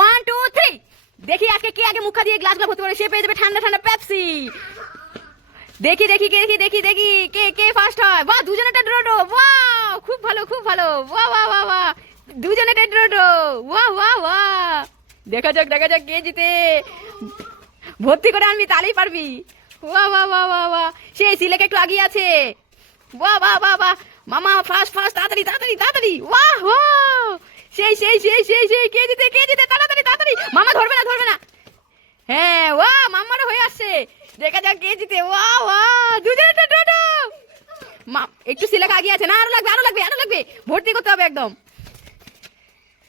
1 2 3 দেখি আজকে কে আগে মুখা দিয়ে গ্লাসগুলো ভর্তি করে সে পেয়ে যাবে ঠান্ডা ঠান্ডা পেপসি। দেখি দেখি দেখি দেখি দেখি কে কে ফার্স্ট হয়। বাহ, দুজনেটা ড্র ড্র। ওয়াও, খুব ভালো খুব ভালো। বাহ বাহ বাহ বাহ, দুজনেটা ড্র ড্র। ওয়াহ ওয়াহ ওয়াহ, দেখা যাক কে জিতে। ভর্তি করে আনবি তাহলেই পারবি। বাহ বাহ বাহ বাহ বাহ, সেই সিলেকে একটু আগিয়ে আছে। বাহ বাহ বাহ বাহ, মামা ফার্স্ট ফার্স্ট, তাড়াতাড়ি তাড়াতাড়ি তাড়াতাড়ি। ওয়াহ ওয়াহ, সেই সেই সেই সেই সেই, কে জিতে তাড়াতাড়ি তাড়াতাড়ি। মামা ধরবে না। হ্যাঁ, ওয়াহ, মাম্মারও হয়ে আসছে। দেখা যাক কে জিতে। ওয়াহ ওয়াহ, দুজনে টো। একটু সিলেকা আগিয়ে আছে না, আরো লাগবে। ভর্তি করতে হবে একদম।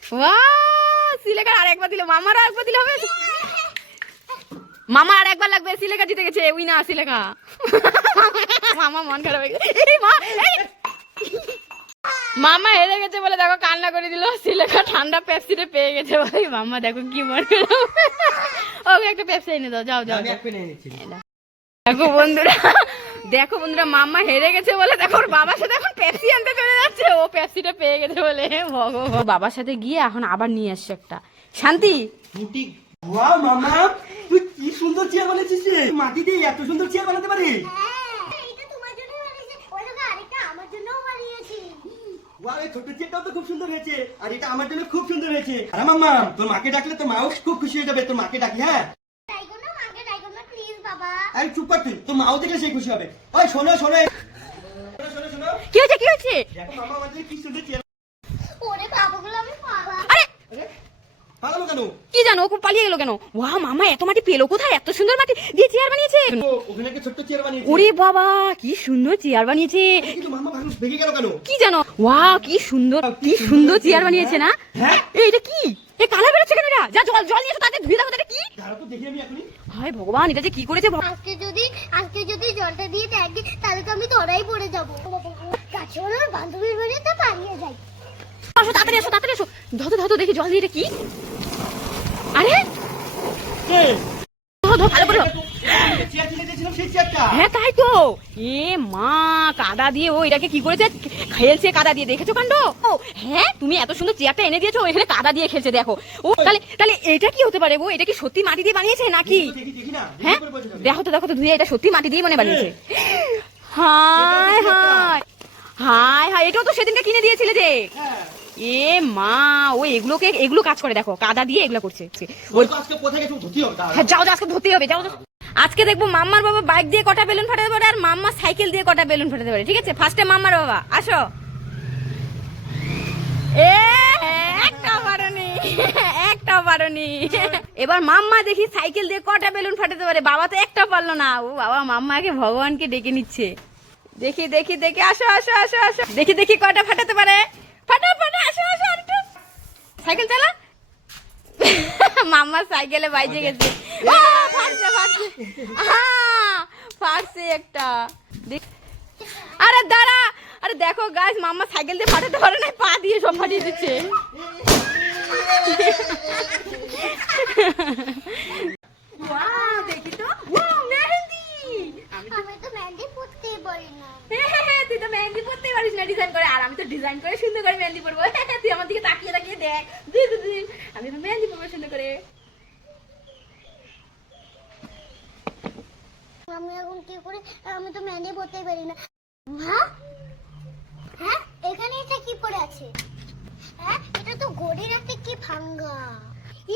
ওয়াহ, সিলেকার আর একবার দিলে, মামারও আরেকবার দিলে হবে। মামা আর একবার লাগবে। সিলেকা জিতে গেছে, উইনার সিলেকা। মামা মন খারাপ হয়ে গেছে। মামা হেরে গেছে বলে দেখো কান্না করে দিল। সিলেকা ঠান্ডা পেপসিটা পেয়ে গেছে ভাই। মামা দেখো কি মন খারাপ। ওকে একটা পেপসি এনে দাও, যাও। দেখো বন্ধুরা, মাম্মা হেরে গেছে বলে দেখো ওর বাবার সাথে এখন পেপসি আনতে চলে যাচ্ছে। ও পেপসিটা পেয়ে গেছে বলে। ভগবান, বাবার সাথে গিয়ে এখন আবার নিয়ে আসছে একটা। শান্তি, ওয়াও মামা, তুই কি সুন্দর চেয়ার বানিয়েছিস রে। মাটি দিয়ে এত সুন্দর চেয়ার বানাতে পারিস? এটা তোমার জন্য বানিয়েছি, ওই লোক আরেকটা আমার জন্যও বানিয়েছি। ওয়াও, এই ছোট চেয়ারটাও তো খুব সুন্দর হয়েছে, আর এটা আমার জন্য খুব সুন্দর হয়েছে। আরে মাম্মা, তোর মাকে ডাকলে তোর মাও খুব খুশি হয়ে যাবে। তোর মাকে ডাকি, হ্যাঁ? ডাইগো না প্লিজ বাবা। আরে চুপ কর তুই, তোর মাও দেখলে সেই খুশি হবে। ওই শোনো কি হয়েছে? দেখো মামা আমাদের কি সুন্দর চেয়ার। ওরে বাবাগুলো আমি পালা। আরে পালালো কেন? কি জানো, ও পালিয়ে গেল কেন? ওয়াও, মামা এত মাটি পেলো কোথায়? এত সুন্দর মাটি দিয়ে চেয়ার বানিয়েছে। ওখানে একটা ছোট্ট চেয়ার বানিয়েছে। ওরে বাবা, কি সুন্দর চেয়ার বানিয়েছে। কিন্তু মামা ভালো ভেঙে গেল কেন? কি জানো? ওয়াও, কি সুন্দর চেয়ার বানিয়েছে না? হ্যাঁ, এটা কি? এ কালা বেরোচ্ছে কেন? যা জল নিয়ে এসো, তাতে ধুয়ে দেখো এটা কি। দাঁড়া তো দেখি আমি এখনই। হায় ভগবান, এটা যে কি করেছে। আজকে যদি জলটা দিয়ে দেখি তাহলে তো আমি তোরাই পড়ে যাবো। কাছে ওর বান্ধবীর বাড়ি তো পালিয়ে যাই। আসো তাড়াতাড়ি এসো। ধরো দেখি জল দিয়ে এটা কি। আরে ধরো ভালো করে। চেয়ার কিনে দিয়েছিলাম, সেই চেয়ারটা। হ্যাঁ তাই তো। এ মা, কাদা দিয়ে ও এটাকে কি করেছে? খেলছে কাদা দিয়ে, দেখেছো কাণ্ড? ও হ্যাঁ, তুমি এত সুন্দর চেয়ারটা এনে দিয়েছো, এখানে কাদা দিয়ে খেলছে দেখো। ও তাহলে এটা কি হতে পারে গো? এটা কি সত্যি মাটি দিয়ে বানিয়েছে নাকি? দেখি না, হ্যাঁ দেখো তো ধুয়ে, এটা সত্যি মাটি দিয়ে বানিয়েছে। হায় হায় হায় হায়, এটাও তো সেদিনকে কিনে দিয়েছিলে যে। এ মা, ও এগুলো কাজ করে দেখো, কাদা দিয়ে এগুলো করছে। ওই তো আজকে কোথায় গেছে ধুতি হবে। হ্যাঁ যাও, আজকে ধরতে হবে, যাও। আজকে দেখবো মাম্মার বাবা বাইক দিয়ে কটা বেলুন ফাটাতে পারে আর মাম্মা সাইকেল দিয়ে কটা বেলুন ফাটাতে পারে। ঠিক আছে, ফার্স্টে মাম্মার বাবা আসো। একটাও পারোনি। এবার মাম্মা দেখি সাইকেল দিয়ে কটা বেলুন ফাটাতে পারে। বাবা তো একটা পারলো না। ও বাবা, মাম্মাকে ভগবানকে ডেকে নিচ্ছে। দেখি আসো। দেখি কটা ফাটাতে পারে। ফাটা আসো একটু। সাইকেল চালা। মাম্মা সাইকেলে বাইজে গেছে। ফাটছে একটা। আরে দাঁড়া, আরে দেখো গাছ, মাম্মা সাইকেল দিয়ে ফাটাতে পারে না, পা দিয়ে সব ফাটিয়ে দিচ্ছে। দেখি তো, মেহেন্দি। আমি তো মেহেন্দি পরতেই পারি না। তুই তো মেহেন্দি পরতেই পারিস না ডিজাইন করে, আর আমি তো ডিজাইন করে সুন্দর করে মেহেন্দি পরবো। তুই আমার দিকে তাকিয়ে দেখ। আমি তো মেহেন্দি পরবো সুন্দর করে। আমি এখন কি করে? আমি তো মেহেন্দি পরতেই পারি না। হ্যাঁ, এখানে এটা কি পড়ে আছে? হ্যাঁ, এটা তো ঘড়ির একটা কি ভাঙ্গা।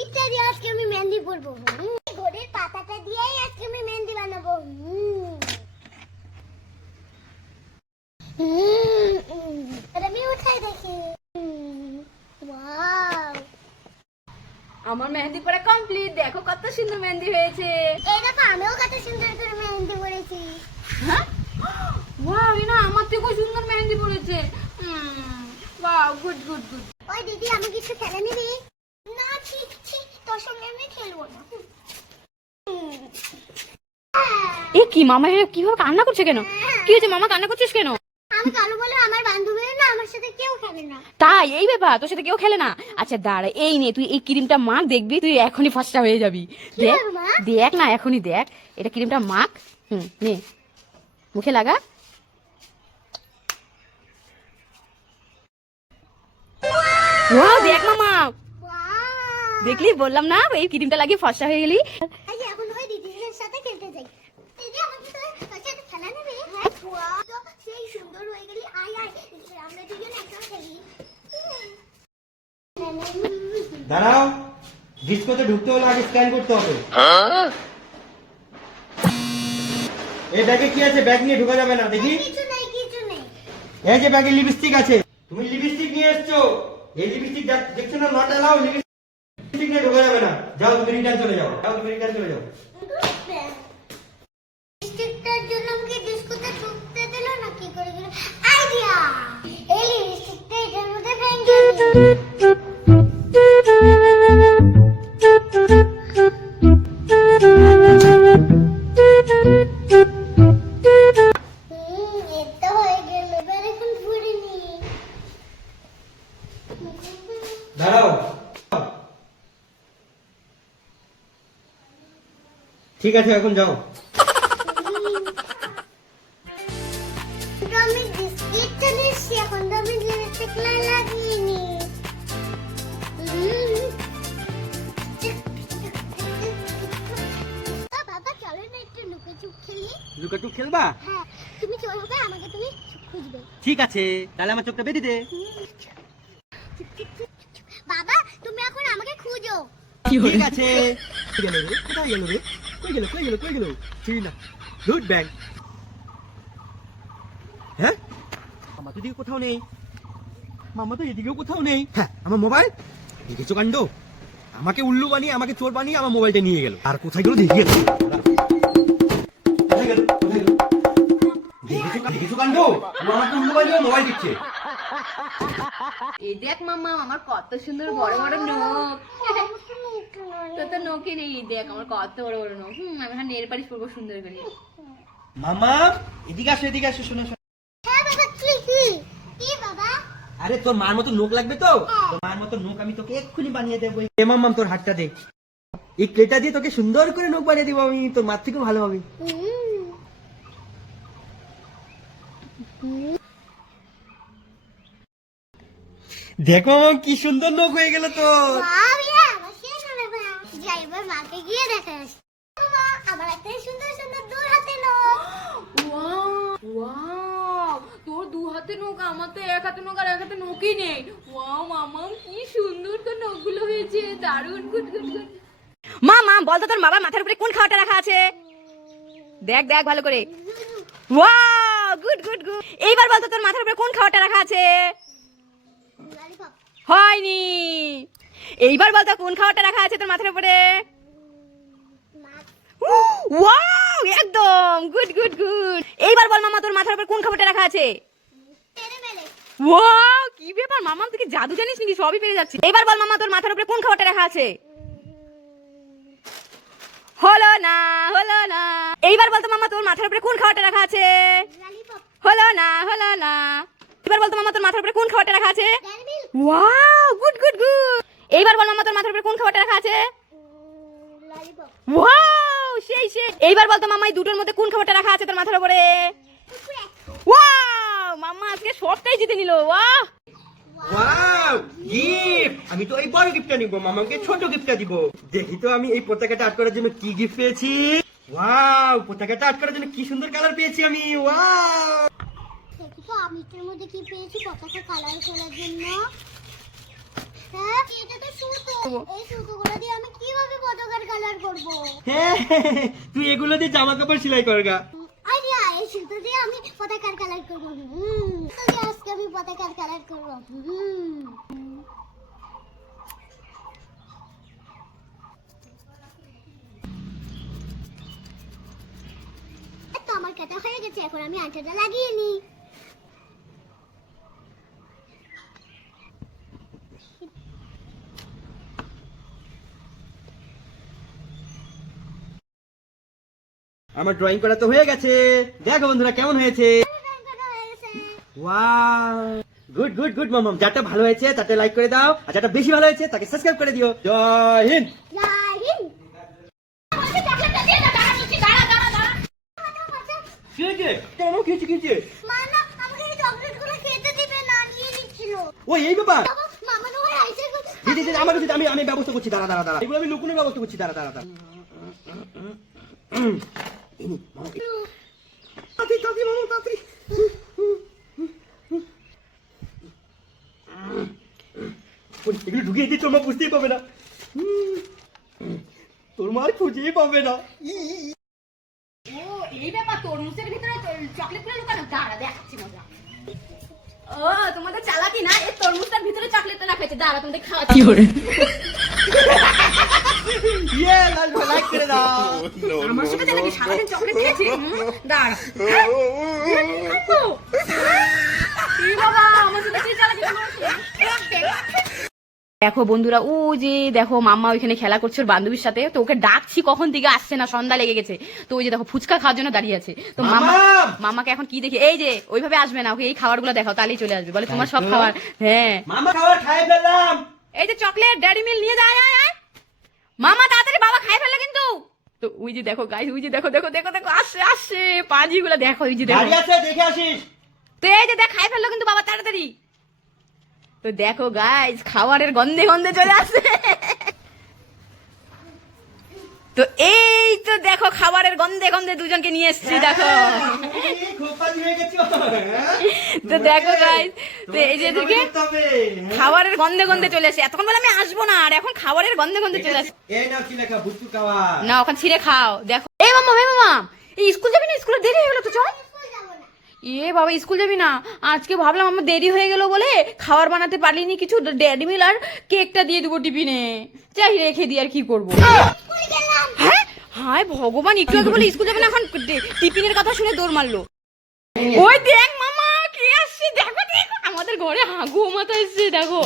এটা দিয়ে আজকে আমি মেহেন্দি পরবো। ঘড়ির পাতাটা দিয়েই আজকে আমি মেহেন্দি বানাবো। আমি উঠাই দেখি। ওয়াও, আমার মেহেন্দি পরা কমপ্লিট। দেখো কত সুন্দর মেহেন্দি হয়েছে। এই দেখো, আমিও কত সুন্দর করে মেহেন্দি পরেছি। হ্যাঁ, ওয়াও, না আমার থেকেও সুন্দর মেহেন্দি পড়েছে। Wow, good. ওই দিদি, আমি কিছু খেলে নিবি? না ঠিক, তোর সঙ্গে আমি খেলবো না। এ কি, মামা কিভাবে কান্না করছে কেন? কি হয়েছে মামা, কান্না করছিস কেন? আমি কালো বলে আমার বান্ধবী না, আমার সাথে কেউ খেলে না। তাই, এই ব্যাপার, তোর সাথে কেউ খেলে না? আচ্ছা দাঁড়া, এই নে তুই এই ক্রিমটা মাখ, দেখবি তুই এখনই ফার্স্টটা হয়ে যাবি। দেখ না, এখনই দেখ। এটা ক্রিমটা মাখ। নে, মুখে লাগা। ওয়াও, দেখ মামা। ওয়াও, দেখলি বললাম না এই ক্রিমটা লাগিয়ে ফর্সা হয়ে গেলি। আজ এখন ওই দিদিদের সাথে খেলতে যাই। দিদি আমাকে তো তোর সাথে খেলা নেবে? হ্যাঁ, ওয়াও, তো সেই সুন্দর হয়ে গেলি। আয় আয়, আমরা দুজন একসাথে খেলি। দাঁড়াও, ডিস্কোতে ঢুকতে হলে আগে স্ক্যান করতে হবে। এই ব্যাগে কি আছে? ব্যাগ নিয়ে ঢোকা যাবে না, দেখি। কিছু নেই, কিছু নেই। এই যে ব্যাগে লিপস্টিক আছে, তুমি লিপস্টিক নিয়ে এসছো। এই লিপস্টিক দেখছো না, নট অ্যালাউ। লিপস্টিক নিয়ে ঢোকা যাবে না। যাও, তুমি রিটার্ন চলে যাও। যাও, তুমি রিটার্ন চলে যাও। লিপস্টিকটার জন্য আমাকে ডিস্কোতে ঢুকতে দিল না, কি করে গেল? আইডিয়া, এই লিপস্টিকটা এটার মধ্যে ভেঙে এটা হয়ে গেল। এবার এখন ঘুরে নি। দাঁড়াও। ঠিক আছে, এখন যাও। তো আমি বিস্কিটটা নিচ্ছি, এখন তো আমি লিপস্টিক লাগিয়ে নি। বাবা চলো না একটু লুকোচুপ খেলি। লুকাচুপ খেলবা? হ্যাঁ, তুমি চোর হবে, আমাকে তুমি খুঁজবে। ঠিক আছে, তাহলে আমার চোখটা বেঁধে দে। বাবা তুমি এখন আমাকে খুঁজো। ঠিক আছে। গেল রে, কোথায় গেল রে? কই গেল, কই গেল, কই গেল? চিনি না। গুড ব্যাং। হ্যাঁ, মামা তো এদিকে কোথাও নেই। মামা তো এদিকেও কোথাও নেই। হ্যাঁ, আমার মোবাইল দেখেছো কাণ্ড? আমাকে উল্লু বানিয়ে, আমাকে চোর বানিয়ে আমার মোবাইলটা নিয়ে গেল। আর কোথায় গেল দেখিয়ে দাও। কোথায় গেল, কোথায় গেল? দেখেছো কাণ্ড? ও আমাকে উল্লু বানিয়ে মোবাইল দিচ্ছে। এই দেখ মাম্মা, আমার কত সুন্দর বড় বড় নখ। তো তো নখে নেই, দেখ আমার কত বড় বড় নখ। আমি এখন নেল পালিশ করবো সুন্দর করে। মামা এদিকে আসো, এদিকে আসো, শোনো শোনো। হ্যাঁ বাবা, কি কি বাবা? আরে তোর মার মতো নোক লাগবে তো? তোর মার মতো নোক আমি তোকে এক্ষুনি বানিয়ে দেবো। এ মাম্মাম, তোর হাতটা দে। এই ক্লেটা দিয়ে তোকে সুন্দর করে নোক বানিয়ে দিব আমি। তোর মার থেকেও ভালো হবে। দেখো কি সুন্দর নোক হয়ে গেল তোর। ওয়াও, ইয়া, আমার শেষ হবে না। যাই এবার মাকে গিয়ে দেখে আসি। মা, আমার একটা সুন্দর সুন্দর দূর হাতে নখ। ওয়াও, তোর দু হাতে নখ, আমার তো এক হাতে নখ আর এক হাতে নখই নেই। ওয়াও মামা, কি সুন্দর তোর নখগুলো হয়েছে, দারুণ। Good good good. মামা বল তো, তোর বাবার মাথার উপরে কোন খাওয়াটা রাখা আছে? দেখ দেখ ভালো করে। Wow, good good good. এইবার বল তো, তোর মাথার উপরে কোন খাওয়াটা রাখা আছে? ললিপপ। হয়নি। এইবার বল তো, কোন খাওয়াটা রাখা আছে তোর মাথার উপরে? মাছ। ওয়াও, একদম গুড গুড গুড। এইবার বল মামা, তোর মাথার উপর কোন খাবারটা রাখা আছে? তেরে মেরে। ওয়াও, কি ব্যাপার মামা, তুই কি জাদু জানিস নাকি? সবই পেরে যাচ্ছে। এইবার বল মামা, তোর মাথার উপরে কোন খাবারটা রাখা আছে? হলো না, হলো না। এইবার বল তো মামা, তোর মাথার উপরে কোন খাবারটা রাখা আছে? ললিপপ। হলো না, হলো না। এবার বল তো মামা, তোর মাথার উপরে কোন খাবারটা রাখা আছে? Dairy milk. Wow, good good good. এইবার বল মামা, তোর মাথার উপরে কোন খাবারটা রাখা আছে? ললিপপ। ওয়াও, সেই সেই। এইবার বল তো মামা, এই দুটোর মধ্যে কোন খাবারটা রাখা আছে তোর মাথার উপরে? কুকুরে। ওয়াও, মাম্মা আজকে সবটাই জিতে নিল। বাহ, ওয়াও, গিফট! আমি তো এই বড় গিফটটা নিব, মামাকে ছোট গিফটটা দিব। দেখি তো আমি এই পতাকাটা আর্ট করার জন্য কি গিফট পেয়েছি। ওয়াও, পতাকাটা আর্ট করার জন্য কি সুন্দর কালার পেয়েছি আমি। ওয়াও, দেখি তো আমি এটার মধ্যে কি পেয়েছি পতাকা কালার করার জন্য। হ্যাঁ, এটা তো সুতো। এই সুতোগুলো দিয়ে আমি কিভাবে পতাকার কালার করব? হ্যাঁ, তুই এগুলো দিয়ে জামা কাপড় সেলাই করগা। আইডিয়া, এই সুতো দিয়ে আমি পতাকার কালার করব। সুতো দিয়ে আজকে আমি পতাকার কালার করব। তো আমার কাটা হয়ে গেছে, এখন আমি আঠাটা লাগিয়ে নিই। আমার ড্রয়িং করা তো হয়ে গেছে। দেখো বন্ধুরা কেমন হয়েছে। ওয়াও, গুড গুড গুড মামাম। যাটা ভালো হয়েছে তাতে লাইক করে দাও, আর যাটা বেশি ভালো হয়েছে তাকে সাবস্ক্রাইব করে দিও। জয় হিন্দ। জয় হিন্দ। কি হয়েছে? কেন কি হয়েছে? মা না আমাকে এই চকলেটগুলো খেতে দিবে না, নিয়ে নিচ্ছিল। ও এই ব্যাপার। মামা তো আইসে দিদি আমার কাছে আমি ব্যবস্থা করছি, দাঁড়া দাঁড়া দাঁড়া, এগুলো আমি লুকুনোর ব্যবস্থা করছি, দাঁড়া দাঁড়া দাঁড়া। তাড়াতাড়ি, মামা, তাড়াতাড়ি। এগুলো ঢুকিয়ে দিই, তোর মা বুঝতেই পাবে না, তোর মা আর খুঁজেই পাবে না। ও এই ব্যাপার, তরমুজের ভিতরে চকলেট গুলো লুকানো, দাঁড়া দেখাচ্ছি মজা। ও তোমাদের চালাকি না, এই তরমুজটার ভিতরে চকলেটটা রাখা হয়েছে, দাঁড়া তোমাদের খাওয়াচ্ছি। কি করে ইয়ে লাল ভাই, লাইক করে দাও। আমার সাথে চালাকি, সারাদিন চকলেট খেয়েছি। দাঁড়া এই বাবা, আমার সাথে কি চালাকি করেছে? দেখো বন্ধুরা, ও যে দেখো মাম্মা ওইখানে খেলা করছে ওর বান্ধবীর সাথে, তো ওকে ডাকছি কখন থেকে আসছে না, সন্ধ্যা লেগে গেছে। তো ওই যে দেখো ফুচকা খাওয়ার জন্য দাঁড়িয়ে আছে। তো মামাকে এখন কি দেখি, এই যে ওইভাবে আসবে না, ওকে এই খাবার গুলো দেখাও, তাহলেই চলে আসবে, বলে তোমার সব খাবার। হ্যাঁ মামা খাবার খাই ফেললাম। এই যে চকলেট ডেয়ারি মিল্ক নিয়ে যায়, মামা তাড়াতাড়ি, বাবা খাই ফেললো কিন্তু। তো ওই যে দেখো গাইস, ওই যে দেখো দেখো দেখো দেখো আসছে আসছে পাজি গুলো দেখো, ওই যে দেখো, দেখে আসিস। তো এই যে দেখ খাই ফেললো কিন্তু বাবা, তাড়াতাড়ি। তো দেখো গাইস, খাবারের গন্ধে গন্ধে চলে আসছে। তো এই তো দেখো খাবারের গন্ধে গন্ধে দুজনকে নিয়ে এসেছি, দেখো। তো দেখো গাইস, তো এই যে দেখে খাবারের গন্ধে গন্ধে চলে আসে, এতক্ষণ বলে আমি আসবো না, আর এখন খাবারের গন্ধে গন্ধে চলে আসে। না ওখানে ছিঁড়ে খাও, দেখো। এই মামা, এই স্কুল যাবি না? স্কুলে দেরি হয়ে গেল তো, চল। এ বাবা, স্কুল যাবি না? আজকে ভাবলাম আমার দেরি হয়ে গেল বলে খাবার বানাতে পারলিনি কিছু, ড্যাডি মিল আর কেকটা দিয়ে দেবো টিফিনে, চাই রেখে দিই, আর কি করবো। হ্যাঁ হায় ভগবান, একটু আগে বলে স্কুল যাবে না, এখন টিফিনের কথা শুনে দৌড় মারলো। ওই দেখ মামা কি আসছে, দেখো দেখো আমাদের ঘরে হাগু মাথা এসছে, দেখো।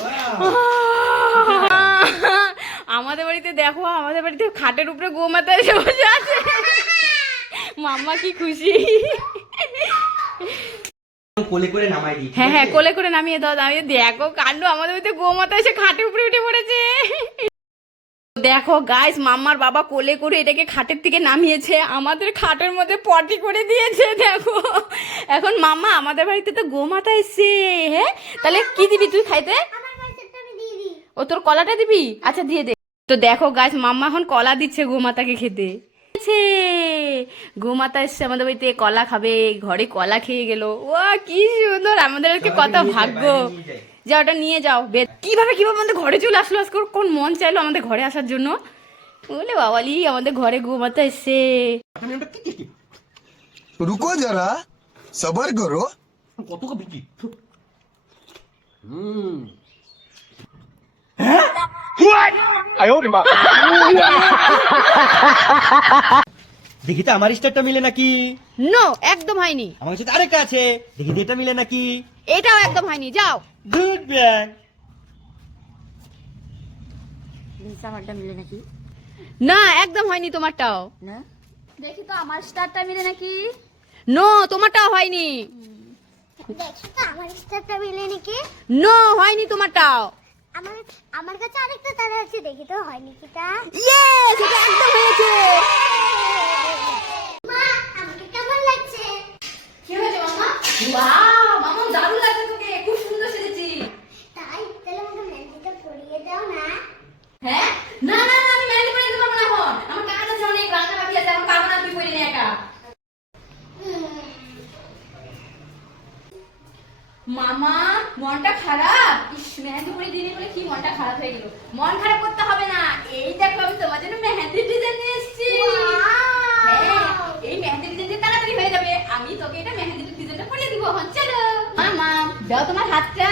আমাদের বাড়িতে দেখো, আমাদের বাড়িতে খাটের উপরে গো মাথা এসে বসে আছে। মাম্মা কি খুশি। কোলে করে নামাই দিই। হ্যাঁ হ্যাঁ, কোলে করে নামিয়ে দাও, নামিয়ে দেখো কাণ্ড, আমাদের বাড়িতে গো মাথা এসে খাটের উপরে উঠে পড়েছে। দেখো গাইস, মাম্মার বাবা কোলে করে এটাকে খাটের থেকে নামিয়েছে, আমাদের খাটের মধ্যে পটি করে দিয়েছে, দেখো। এখন মাম্মা আমাদের বাড়িতে তো গো মাথা এসছে। হ্যাঁ তাহলে কি দিবি তুই খাইতে? ও তোর কলাটা দিবি? আচ্ছা দিয়ে দে। তো দেখো গাইস, মাম্মা এখন কলা দিচ্ছে গো মাতাকে খেতে। গোমাতা এসছে আমাদের বাড়িতে, কলা খাবে, ঘরে কলা খেয়ে গেল। ও কি সুন্দর, আমাদের কত ভাগ্য। যা ওটা নিয়ে যাও। কিভাবে আমাদের ঘরে চলে আসলো, আজকে কোন মন চাইলো আমাদের ঘরে আসার জন্য, বলে বাবালি আমাদের ঘরে গোমাতা এসছে। रुको जरा सबर करो। কত বিক্রি। দেখি তো আমার স্টারটা মিলে নাকি। নো, একদম হয়নি। আমার কাছে আরেকটা আছে, দেখি তো এটা মিলে নাকি। এটাও একদম হয়নি, যাও। Good bag. আমারটা মিলে নাকি? না একদম হয়নি তোমারটাও। না দেখি তো আমার স্টারটা মিলে নাকি। নো, তোমারটাও হয়নি। দেখি তো আমার স্টারটা মিলে নাকি। নো, হয়নি তোমারটাও। আমার কাছে আরেকটা তারা আছে, দেখি তো হয় নাকি তা। ইয়েস, এটা একদম হয়েছে। মা, আমাকে কেমন লাগছে? কি হয়েছে মামা? ওয়াও, মামা দারুণ লাগছে তোকে, খুব সুন্দর সেজেছি। তাই তাহলে আমাকে মেহেন্দিটা পরিয়ে দাও না। হ্যাঁ না না না, আমি মেহেন্দি পরিয়ে দিতে পারবো না, এখন আমার কাজ আছে, অনেক রান্না বাকি আছে, এখন পারবো না, তুই পরিয়ে নে একা। মামা মনটা খারাপ, ইস মেহেন্দি পরিয়ে দিনে বলে কি মনটা খারাপ হয়ে গেল। মন খারাপ করতে হবে না, এই দেখো আমি তোমার জন্য মেহেন্দি ডিজাইন নিয়ে এসেছি। হ্যাঁ, এই মেহেন্দি ডিজাইন তাড়াতাড়ি হয়ে যাবে, আমি তোকে এটা মেহেন্দি ডিজাইনটা পরিয়ে দিব। এখন চলো মামা, দাও তোমার হাতটা।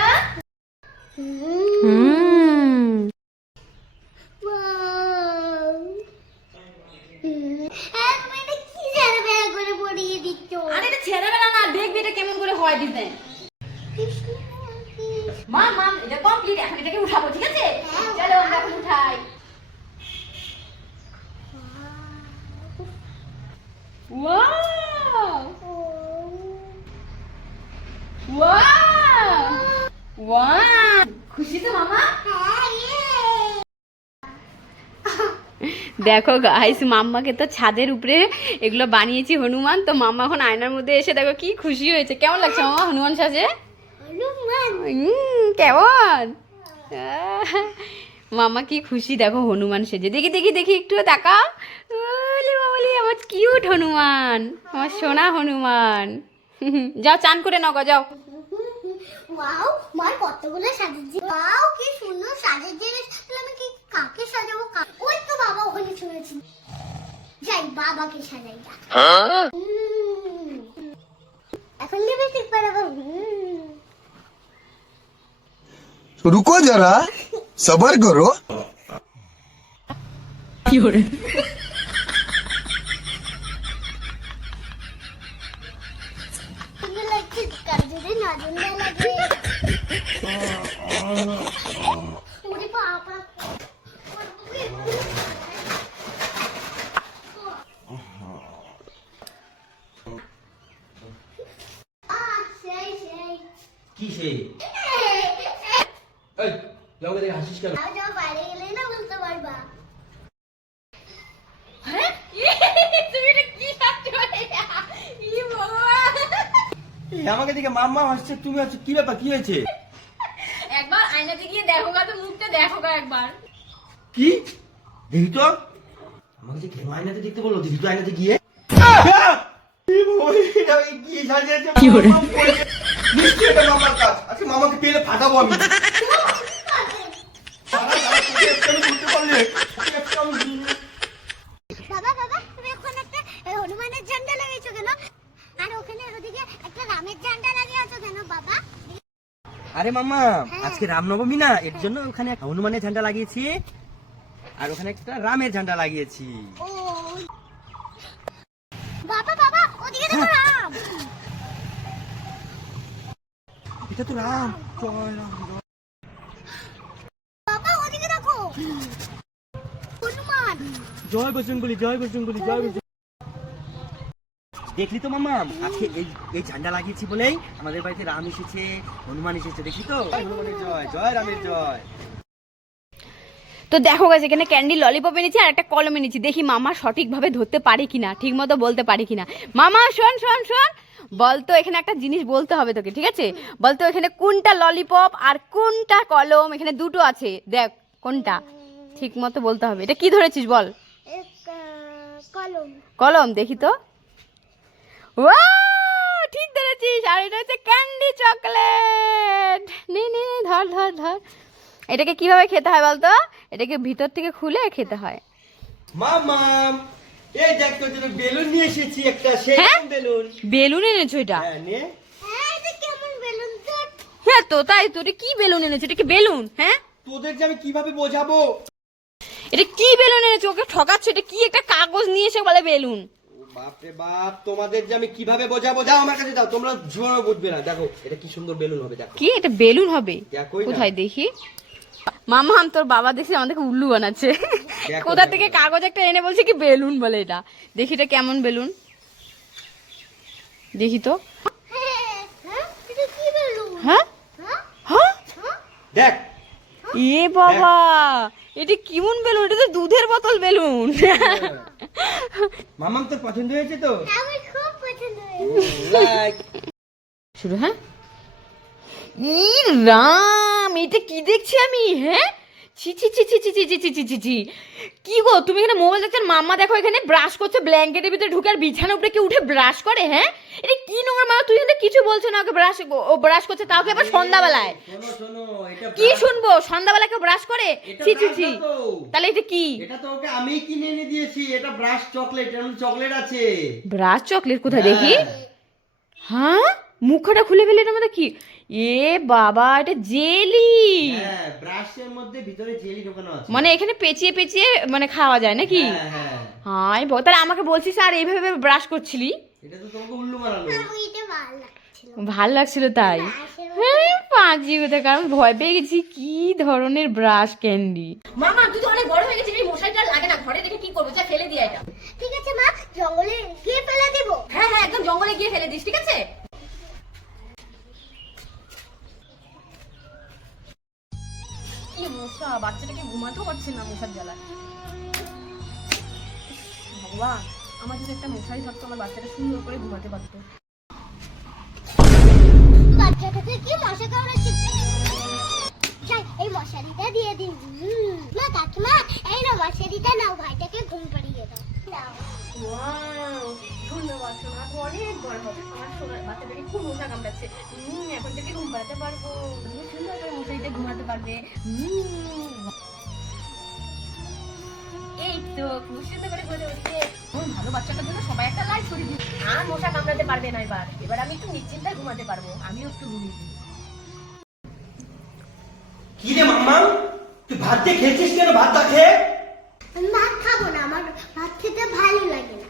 কি ছেলেবেলা করে পরিয়ে দিচ্ছ? আরে এটা ছেলেবেলা না, দেখবি এটা কেমন করে হয় ডিজাইন। মাম মাম, এটা কমপ্লিট, এখন এটাকে উঠাবো, ঠিক আছে? চলো আমরা এখন উঠাই। ওয়াও ওয়াও ওয়াও, খুশি তো মামা? দেখো গাইস, মাম্মাকে তো ছাদের উপরে এগুলো বানিয়েছি হনুমান, তো মাম্মা এখন আয়নার মধ্যে এসে দেখো কি খুশি হয়েছে। কেমন লাগছে মামা হনুমান সাজে? কেমন? মামা কি খুশি দেখো হনুমান সেজে। দেখি দেখি দেখি একটু তাকাও। ওলে বাবলি আমার কিউট হনুমান, আমার সোনা হনুমান। যাও চান করে নাও গো, যাও। ওয়াও, মার কতগুলো সাজিয়েছি। ওয়াও, কি সুন্দর সাজিয়েছে। তাহলে আমি কি কাকে সাজাবো? ওই তো বাবা ওখানে শুনেছি। যাই বাবাকে সাজাই। এখন লিপস্টিক পরাবো। रुको जरा सबर करो কি করে সুন্দর লাগছে। কার যদি নজর না লাগে। ওরে বাবা, সেই সেই কি সেই? এই যাও দেখে হাসিস কেন? আর যা বাইরে গেলে না বলতে পারবা। হ্যাঁ তুমি এটা কি সাজছো? ই ভগবান, এই আমাকে দেখে মাম্মা হাসছে, তুমি হাসছো, কি ব্যাপার, কি হয়েছে? একবার আয়নাতে গিয়ে দেখো গা, তো মুখটা দেখো গা একবার। কি দেখি তো? আমাকে যে কেন আয়নাতে দেখতে বললো? দেখি তো আয়নাতে গিয়ে। কি সাজিয়েছে? মাম্মা বলেছে, নিশ্চয়ই এটা মামার কাজ। আজকে মামাকে পেলে ফাটাবো আমি। বাবা বাবা, তুমি এখন একটা হনুমানের ঝান্ডা লাগিয়েছো কেন? আর ওখানে ওদিকে একটা রামের ঝান্ডা লাগিয়েছো কেন বাবা? আরে মাম্মা, আজকে রামনবমী না, এর জন্য ওখানে একটা হনুমানের ঝান্ডা লাগিয়েছি আর ওখানে একটা রামের ঝান্ডা লাগিয়েছি। ও বাবা বাবা, ওদিকে দেখো রাম। এটা তো রাম। জয় রাম, জয়। বাবা ওদিকে দেখো হনুমান। জয় বজরঙ্গবলী, জয় বজরঙ্গবলী, জয় বজরঙ্গবলী। দেখলি তো মামা, আজকে এই ঝান্ডা লাগিয়েছি বলেই আমাদের বাড়িতে রাম এসেছে, হনুমান এসেছে। দেখলি তো? হনুমানের জয়, জয় রামের জয়। তো দেখো গেছে এখানে ক্যান্ডি ললিপপ এনেছি আর একটা কলম এনেছি। দেখি মামা সঠিকভাবে ধরতে পারে কিনা, ঠিক মতো বলতে পারে কিনা। মামা শোন শোন শোন, বলতো এখানে একটা জিনিস বলতে হবে তোকে, ঠিক আছে? বলতো এখানে কোনটা ললিপপ আর কোনটা কলম, এখানে দুটো আছে, দেখ কোনটা ঠিক মতো বলতে হবে। এটা কি ধরেছিস বল? কলম। কলম, দেখি তো। ওয়াও, ঠিক ধরেছিস। আর এটা হচ্ছে ক্যান্ডি চকলেট। নে নে নে, ধর ধর ধর। এটাকে কিভাবে খেতে হয় বলতো? এটাকে ভিতর থেকে খুলে খেতে হয়। মামা, এই দেখ তোর জন্য বেলুন নিয়ে এসেছি একটা, সেই হ্যাঁ? বেলুন। বেলুন এনেছো এটা? হ্যাঁ, নে। হ্যাঁ, এটা কেমন বেলুন তো? হ্যাঁ তো তাই তো, এটা কি বেলুন এনেছো? এটা কি বেলুন? হ্যাঁ, তোদের যে আমি কিভাবে বোঝাবো? এটা কি বেলুন এনেছো? ওকে ঠকাচ্ছ। এটা কি একটা কাগজ নিয়ে এসে বলে বেলুন? বাপরে বাপ, তোমাদের যে আমি কিভাবে বোঝাবো? যাও আমার কাছে যাও, তোমরা জীবনে বুঝবে না। দেখো এটা কি সুন্দর বেলুন হবে, দেখো। কি এটা বেলুন হবে? দেখোই না। কোথায় দেখি? মামা, তোর বাবা দেখছি আমাদেরকে উল্লু বানাচ্ছে। দেখো, কোথা দেখো, থেকে দেখো। কাগজ একটা এনে বলছে কি বেলুন বলে। এটা দেখি, এটা কেমন বেলুন দেখি তো। হ্যাঁ, এটা কি বেলুন? হ্যাঁ হ্যাঁ হ্যাঁ, হ্যাঁ, দেখ। এ বাবা, এটা কেমন বেলুন? এটা তো দুধের বোতল বেলুন। মামাম তোর পছন্দ হয়েছে তো? আমার খুব পছন্দ হয়েছে। লাইক। শুরু। হ্যাঁ, ই রাম, এটা কি দেখছি আমি? হ্যাঁ, ছি ছি ছি ছি ছি ছি ছি ছি ছি ছি ছি। কি গো তুমি এখানে মোবাইল দেখছেন, মাম্মা দেখো এখানে ব্রাশ করছে, ব্ল্যাঙ্কেটের ভিতরে ঢুকে আর বিছানার উপরে কি উঠে ব্রাশ করে? হ্যাঁ, এটা কি নোংরা। মা তুই এখানে কিছু বলছো না ওকে? ব্রাশ, ও ব্রাশ করছে, তাও কি আবার সন্ধ্যাবেলায়? শোনো শোনো, এটা কি শুনবো? সন্ধ্যাবেলায় কেউ ব্রাশ করে? এটা ছি ছি brush ছি। না তো। তাহলে এটা কি? এটা তো ওকে আমি কিনে এনে দিয়েছি। এটা ব্রাশ চকলেট, এর মধ্যে চকলেট আছে। ব্রাশ চকলেট কোথায় দেখি? হ্যাঁ, মুখটা খুলে ফেলে এটার মধ্যে কি? এ বাবা, এটা জেলি। হ্যাঁ, ব্রাশের মধ্যে ভিতরে জেলি ঢোকানো আছে। মানে এখানে পেঁচিয়ে পেঁচিয়ে মানে খাওয়া যায় নাকি? হ্যাঁ হ্যাঁ, হাই, তাহলে আমাকে বলছিস আর এইভাবে ব্রাশ করছিলি? এটা তো তোমাকে উল্লু বানালো। ওইটা ভালো লাগছিল। ভাল লাগছিল তাই? ব্রাশের হ্যাঁ, পাঁচি কোথায়, কারণ ভয় পেয়ে গেছি কি ধরনের ব্রাশ ক্যান্ডি। মামা তুই তো অনেক বড় হয়ে গেছিস, এই মশারিটা লাগে না, ঘরে রেখে কি করবো? যা ফেলে দিয়ে এটা। ঠিক আছে মা, জঙ্গলে গিয়ে ফেলে দেবো। হ্যাঁ হ্যাঁ, একদম জঙ্গলে গিয়ে ফেলে দিস, ঠিক আছে? কি মশা, বাচ্চাটাকে ঘুমাতেও পারছে না মশার জ্বালায়। ভগবান, আমার যদি একটা মশারি থাকতো, আমার বাচ্চাটা সুন্দর করে ঘুমাতে পারতো। বাচ্চাটাকে কি মশা কামড়াচ্ছে? যাই এই মশারিটা দিয়ে দিন। মা কাকিমা এই না মশারিটা নাও, ভাইটাকে ঘুম পাড়িয়ে দাও। নাও। ওয়াও, ধন্যবাদ সোনা, অনেক বড় হবে। আমার সোনার বাচ্চাটাকে খুব মশা কামড়াচ্ছে। এখন থেকে ঘুম পাড়াতে পারবো, তুমি সুন্দর করে মশারিতে ঘুমাতে পারবে। এই তো খুব সুন্দর করে বলে উঠছে। আমার ভালো বাচ্চাটার জন্য সবাই একটা লাইক করে দিই। আর মশা কামড়াতে পারবে না এবার আমি একটু নিশ্চিন্তে ঘুমাতে পারবো। আমিও একটু ঘুমিয়ে দিই। কি রে মাম্মা, তুই ভাত দিয়ে খেয়েছিস কেন? ভাত না খেয়ে? আমি ভাত খাবো না, আমার ভাত খেতে ভালো লাগে না।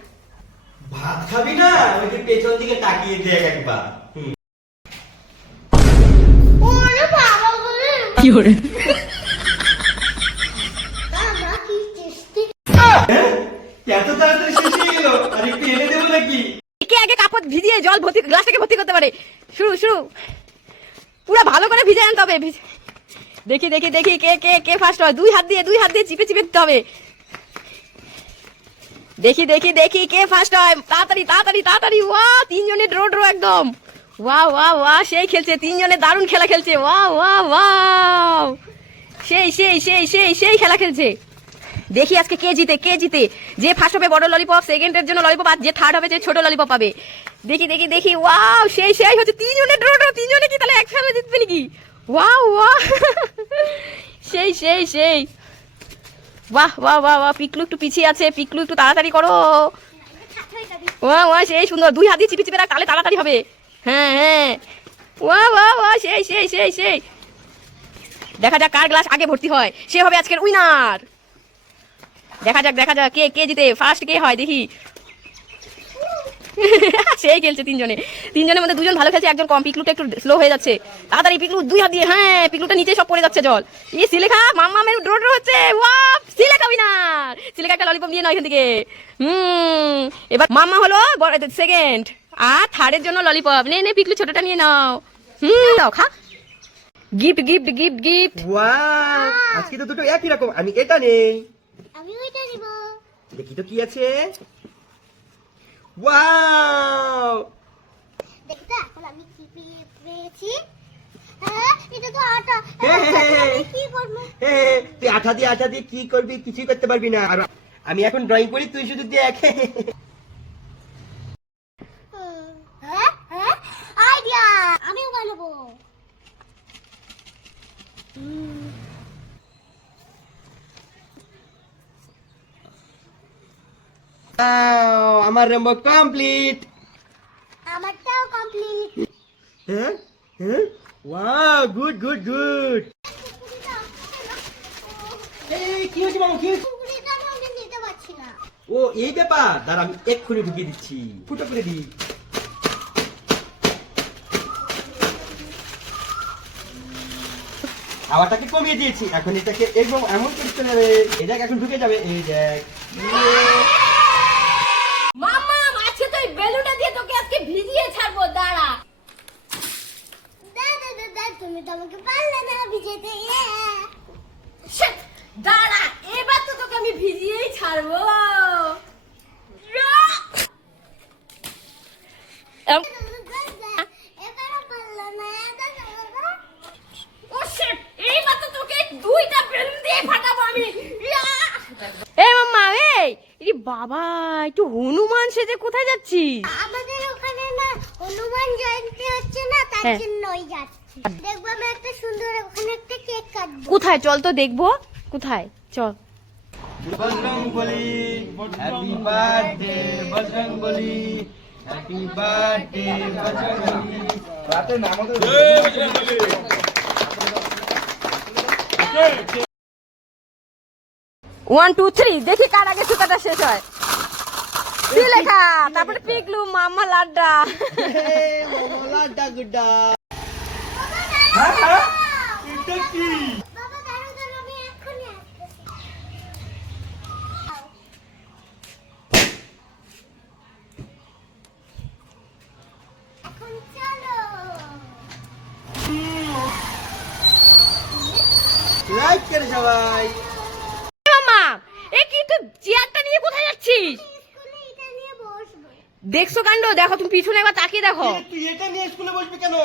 ভাত খাবি না? ওই যে পেছন দিকে তাকিয়ে দেখ একবার। ওরে বাবা বলে কি করে? আমরা কি টেস্টি। এত তাড়াতাড়ি শেষ হয়ে গেল, আর একটু এনে দেবো নাকি? কে আগে কাপড় ভিজিয়ে জল ভর্তি গ্লাসটাকে ভর্তি করতে পারে? শুরু পুরো ভালো করে ভিজে আনতে হবে। দেখি কে ফার্স্ট হয়। দুই হাত দিয়ে চিপে দিতে হবে। দেখি কে ফার্স্ট হয়। তাড়াতাড়ি। ওয়া, তিনজনে ড্র একদম। ওয়া সেই খেলছে, তিনজনে দারুণ খেলা খেলছে। ওয়া সেই খেলা খেলছে। দেখি আজকে কে জিতে। যে ফার্স্ট হবে বড় ললিপপ, সেকেন্ডের জন্য ললিপপ, আর যে থার্ড হবে যে ছোট ললিপপ পাবে। দেখি ওয়াও, সেই হচ্ছে তিনজনে ড্র। তিনজনে কি তাহলে একসাথে জিতবে নাকি? ওয়া সেই বাহ পিকলু একটু পিছিয়ে আছে। পিকলু একটু তাড়াতাড়ি করো। ওয়া সেই সুন্দর। দুই হাত দিয়ে চিপে রাখ, তাহলে তাড়াতাড়ি হবে। হ্যাঁ ওয়া সেই দেখা যাক কার গ্লাস আগে ভর্তি হয়, সে হবে আজকের উইনার। দেখা যাক কে জিতে, ফার্স্ট কে হয় দেখি। সেই খেলছে তিনজনের মধ্যে দুজন ভালো খেলছে, একজন কম। পিকলুটা একটু স্লো হয়ে যাচ্ছে। তাড়াতাড়ি পিকলু দুই হাত দিয়ে। হ্যাঁ, পিকলুটা নিচে সব পড়ে যাচ্ছে জল। সিলেখা মাম্মা মেরু ড্র হচ্ছে। Wow, সিলেখা winner. সিলেখা একটা ললিপপ নিয়ে নাও এখান থেকে। এবার মাম্মা হলো সেকেন্ড, আর থার্ডের জন্য ললিপপ। নে পিকলু ছোটটা নিয়ে নাও। দাও খা। গিফট। ওয়াও, আজকে তো দুটো একই রকম। আমি এটা নেই। আমি ওইটা নিব। দেখি তো কি আছে। ওয়াও, দেখতে এখন আমি কি পেয়েছি। হ্যাঁ, এটা তো আটা। আমি কি করব? তুই আঠা দিয়ে কি করবি? কিছুই করতে পারবি না। আর আমি এখন ড্রয়িং করি, তুই শুধু দেখ। হ্যাঁ, আইডিয়া। আমিও বানাবো। ওয়াও, আমার রেমবো কমপ্লিট। আমারটাও কমপ্লিট। হ্যাঁ, ওয়াও, গুড। এই কি হচ্ছে মামা? কি হচ্ছে? কুকুরটা আমি নিতে পারছি না। ও এই ব্যাপার, দাঁড়া আমি এক্ষুনি ঢুকিয়ে দিচ্ছি। ফুটো করে দিই। হাওয়াটাকে কমিয়ে দিয়েছি, এখন এটাকে এমন করে চলে যাবে। এই দেখ এখন ঢুকে যাবে। এই দেখ, মাম্মা আজকে তো এই বেলুনটা দিয়ে তোকে আজকে ভিজিয়ে ছাড়বো। দাঁড়া তুমি তো আমাকে পারলে না ভিজেতে। দাঁড়া, এবার তো তোকে আমি ভিজিয়েই ছাড়বো। এবারও পারলে না। ও শিট, এইবার তো তোকে দুইটা বেলুন দিয়ে ফাটাবো আমি। এই মাম্মা, এই বাবা, একটু হনুমান সেজে কোথায় যাচ্ছিস? আমাদের ওখানে না হনুমান জয়ন্তী হচ্ছে না, তার হ্যাঁ। জন্যই যাচ্ছি। দেখবো আমি একটা সুন্দর ওখানে একটা কেক কাটবো। কোথায় চল তো দেখবো। কোথায় চল। Bajrangbali, happy birthday Bajrangbali, happy birthday Bajrangbali. রাতে নাম তো 1 2 3 দেখি কার আগে সুতাটা শেষ হয়। লেখা, তারপরে পিকলু, মাম্মা লাড্ডা। লাড্ডা গুড্ডা। বাবা এটা কি? দাঁড়াও, আমি এক্ষুনি আসতেছি। এখন চলো। লাইক করে সবাই। মাম্মা, এ কি তুই চেয়ারটা নিয়ে কোথায় যাচ্ছিস? স্কুলে এটা নিয়ে বসবো। দেখছো কাণ্ড, দেখো তুমি পিছনে একবার তাকিয়ে দেখো। তুই এটা নিয়ে স্কুলে বসবি কেন?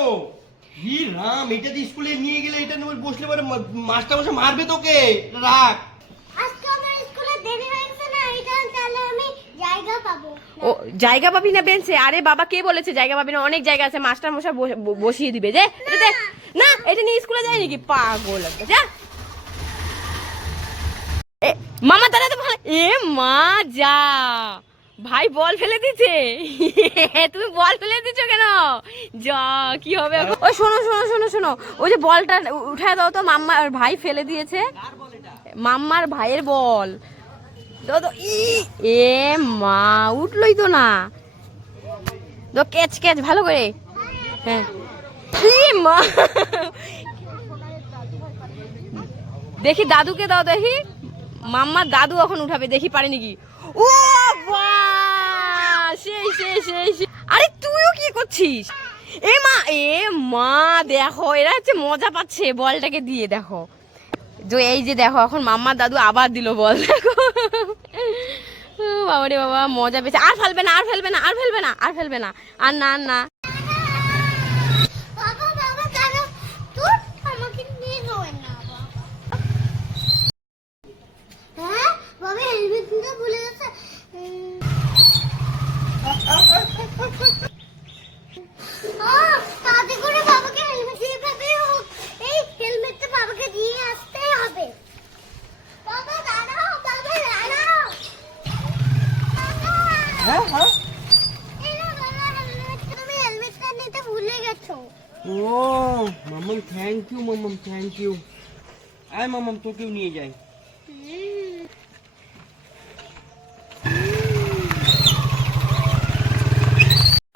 হি রাম, এটা দিয়ে স্কুলে নিয়ে গেলে এটা নিয়ে বসলে পরে মাস্টার মশাই মারবে তোকে। রাখ। আজকে আমার স্কুলে দেরি হয়ে গেছে না, এটা তাহলে আমি জায়গা পাবো ও জায়গা পাবি না বেঞ্চে? আরে বাবা কে বলেছে জায়গা পাবি না? অনেক জায়গা আছে, মাস্টার মশাই বসিয়ে দিবে। যে এটা দেখ না, এটা নিয়ে স্কুলে যায় নাকি? পাগল একটা। যা মামা তারা তো ভাই। এ মা যা, ভাই বল ফেলে দিচ্ছে। তুমি বল ফেলে দিচ্ছ কেন? যা কি হবে? ও শোনো শোনো শোনো শোনো, ওই যে বলটা উঠায় দাও তো, মাম্মার ভাই ফেলে দিয়েছে। মাম্মার ভাইয়ের বল দাও তো। এ মা উঠলই তো না। তো ক্যাচ ক্যাচ ভালো করে। হ্যাঁ ই মা, দেখি দাদুকে দাও, দেখি মাম্মার দাদু এখন উঠাবে, দেখি পারে নাকি। ও বাহ, সেই সেই সেই সেই। আরে তুইও কি করছিস? এ মা দেখো, এরা হচ্ছে মজা পাচ্ছে বলটাকে দিয়ে। দেখো তো এই যে দেখো, এখন মাম্মার দাদু আবার দিল বল। দেখো বাবা রে বাবা, মজা পেয়েছে। আর ফেলবে না, আর ফেলবে না, আর ফেলবে না, আর ফেলবে না, আর না আর না। বাবা বাবা জানো তুই আমাকে নিয়ে যাও না বাবা। হ্যাঁ বাবা হেলমেট নিতে ভুলে গেছে। তাতে করে বাবাকে হেলমেট দিয়ে ফেলতে হোক, এই হেলমেটটা বাবাকে দিয়ে আসতেই হবে। বাবা দাঁড়াও, বাবা দাঁড়াও। হ্যাঁ হ্যাঁ। এই না বাবা, হেলমেটটা তুমি হেলমেটটা নিতে ভুলে গেছো। ও মাম্মাম, থ্যাংক ইউ মাম্মাম, থ্যাংক ইউ। আয় মাম্মাম, তোকেও নিয়ে যাই।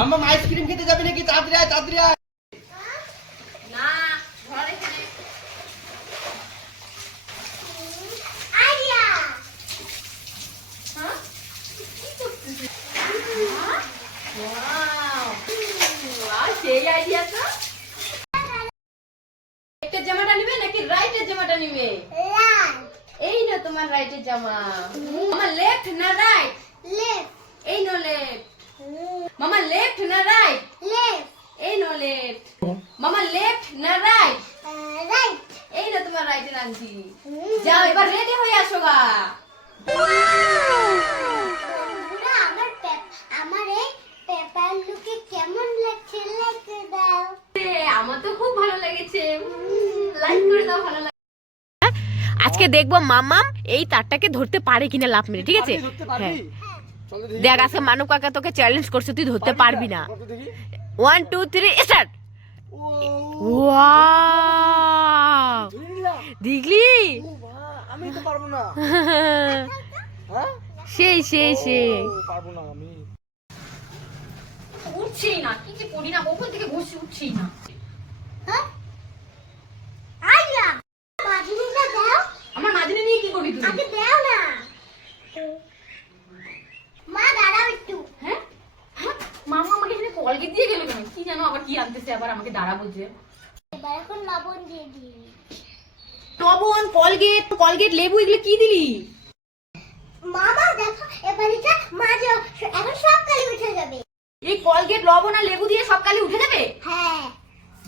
মাম্মাম আইসক্রিম খেতে যাবি নাকি? তাড়াতাড়ি আয়, তাড়াতাড়ি আয়। না ঘরে খেলে। আইয়া হ্যাঁ কি করছিস? ওয়াও, আর সেই আইডিয়া তো। লেফটের জামাটা নিবে নাকি রাইটের জামাটা নিবে? রাইট এই না তোমার রাইটের জামা। মামা লেফট না রাইট? লেফট এই নো লেফট। মামা লেফট না রাইট? লেফট এই নো লেফট। মামা লেফট না রাইট? রাইট। এই না তোমার রাইটের আন্টি। যাও এবার রেডি হয়ে আসো গা। বুড়া আমার এই পেপার লুকে কেমন লাগছে লাগতে দাও। আমার তো খুব ভালো লেগেছে, লাইক করে দাও ভালো লাগে। আজকে দেখবো মামাম এই তারটাকে ধরতে পারে কিনা লাফ মেরে, ঠিক আছে? হ্যাঁ দেখ, আজকে মানব কাকা তোকে চ্যালেঞ্জ করছে, তুই ধরতে পারবি না। 1 2 3 স্টার্ট। ওয়াও দেখলি? আমি তো পারবো না। সেই সেই সেই পারবো না আমি। উঠছেই না, কি যে করি না, কখন থেকে বসে উঠছেই না। হ্যাঁ আইয়া মাঝিটা দাও। আমার মাঝিনে নিয়ে কি করবি তুই? আগে দাও না। মা দাঁড়াও একটু। হ্যাঁ হ্যাঁ, মামা আমাকে এখানে কলগেট দিয়ে গেল কেন? কি জানো আবার কি আনতেছে, আবার আমাকে দাঁড়া বলছে। এবার এখন লবণ দিয়ে দিই। লবণ, কলগেট, কলগেট, লেবু, এগুলো কি দিলি? মামা দেখো এবার এটা মাঝে এখন সব কালি উঠে যাবে। এই কলগেট, লবণ আর লেবু দিয়ে সব কালি উঠে যাবে? হ্যাঁ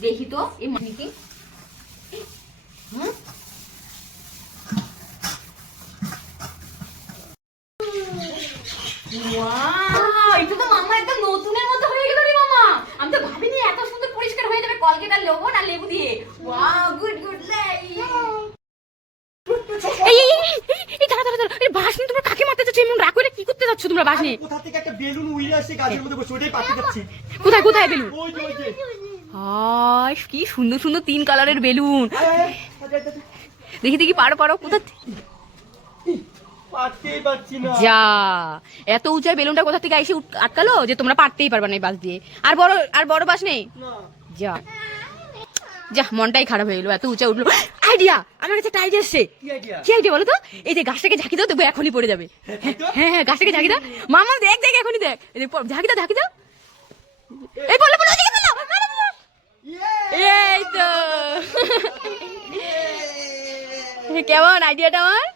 দেখি তো এই মানিকে। হুম ওয়াও, এটা তো মামা একদম নতুনের মতো হয়ে গেল রে মামা। আমি তো ভাবিনি এত সুন্দর পরিষ্কার হয়ে যাবে কলগেট আর লবণ আর লেবু দিয়ে। ওয়াও, গুড গুড লাই। এই দাঁড়া দাঁড়া দাঁড়া, এই বাস নিয়ে তোমরা কাকে মারতে যাচ্ছ? এমন রাগ করে কি করতে যাচ্ছ তোমরা বাস নিয়ে? কোথা থেকে একটা বেলুন উড়ে আসছে গাছের মধ্যে বসে, ওটাই পাঠিয়ে যাচ্ছি। কোথায় কোথায় বেলুন? ওই যে ওই যে। হায় কি সুন্দর সুন্দর 3 কালারের বেলুন। আয়, আয়, আয়, আয়, আয়। দেখি দেখি, পারো পারো, কোথা পারতেই পারছি না। যা, এত উঁচাই বেলুনটা কোথা থেকে এসে আটকালো যে তোমরা পারতেই পারবে না এই বাস দিয়ে? আর বড় বাস নেই? না। যা যা, মনটাই খারাপ হয়ে গেলো, এত উঁচা উঠলো। আইডিয়া, আমার কাছে একটা আইডিয়া এসছে। কি আইডিয়া? কি আইডিয়া বলো তো? এই যে গাছটাকে ঝাঁকি দাও, দেখবো এখনই পড়ে যাবে। হ্যাঁ হ্যাঁ, গাছটাকে ঝাঁকি দাও। মামা দেখ দেখ, এখনই দেখ। এই যে ঝাঁকি দাও, ঝাঁকি দাও। এই বলো বলো, ওদিকে বলো। এই তো কেমন আইডিয়াটা আমার?